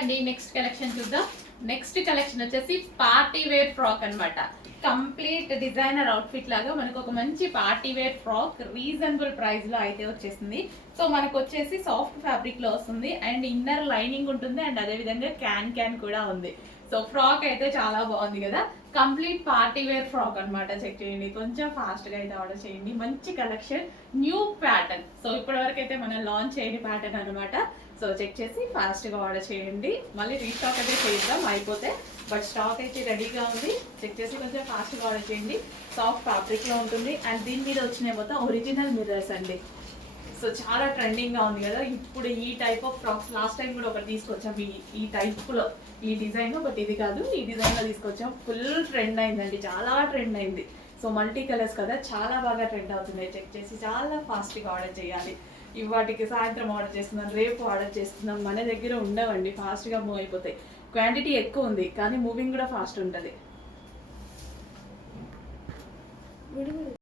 అండి, next collection చూద్దాం. Next collection వచ్చేసి పార్టీ వేర్ ఫ్రాక్ అన్నమాట. కంప్లీట్ డిజైనర్ అవుట్ఫిట్ లాగా మనకు ఒక మంచి party wear frock reasonable price లో అయితే వచ్చేసింది. సో మనకు వచ్చేసి సాఫ్ట్ ఫ్యాబ్రిక్ లో వస్తుంది అండ్ ఇన్నర్ లైనింగ్ ఉంటుంది అండ్ అదే విధంగా క్యాన్ కూడా ఉంది. సో ఫ్రాక్ అయితే చాలా బాగుంది కదా. కంప్లీట్ పార్టీ వేర్ ఫ్రాక్ అన్నమాట. చెక్ చేయండి, కొంచెం ఫాస్ట్ గా అయితే ఆర్డర్ చేయండి. మంచి కలెక్షన్, న్యూ ప్యాటర్న్. సో ఇప్పటి వరకు అయితే మనం లాంచ్ చేయని ప్యాటర్న్ అనమాట. సో చెక్ చేసి ఫాస్ట్ గా ఆర్డర్ చేయండి. మళ్ళీ రీస్టాక్ అయితే చేద్దాం అయిపోతే, బట్ స్టాక్ అయితే రెడీగా ఉంది. చెక్ చేసి కొంచెం ఫాస్ట్ గా ఆర్డర్ చేయండి. సాఫ్ట్ ఫ్యాబ్రిక్ లో ఉంటుంది అండ్ దీని మీద వచ్చిన మొత్తం ఒరిజినల్ మిర్రర్స్ అండి. సో చాలా ట్రెండింగ్ గా ఉంది కదా ఇప్పుడు ఈ type of frocks. Last time కూడా ఒకటి తీసుకొచ్చాం ఈ టైప్ లో, ఈ డిజైన్, బట్ ఇది కాదు, ఈ డిజైన్ లో తీసుకొచ్చాం. ఫుల్ ట్రెండ్ అయిందండి, చాలా ట్రెండ్ అయింది. సో మల్టీ కలర్స్ కదా, చాలా బాగా ట్రెండ్ అవుతుంది. చెక్ చేసి చాలా ఫాస్ట్ గా ఆర్డర్ చేయాలి. ఇవాటికి సాయంత్రం ఆర్డర్ చేస్తున్నాం, రేపు ఆర్డర్ చేస్తున్నాం. మన దగ్గర ఉండవండి, ఫాస్ట్ గా మూవ్ అయిపోతాయి. క్వాంటిటీ ఎక్కువ ఉంది కానీ మూవింగ్ కూడా ఫాస్ట్ ఉంటుంది.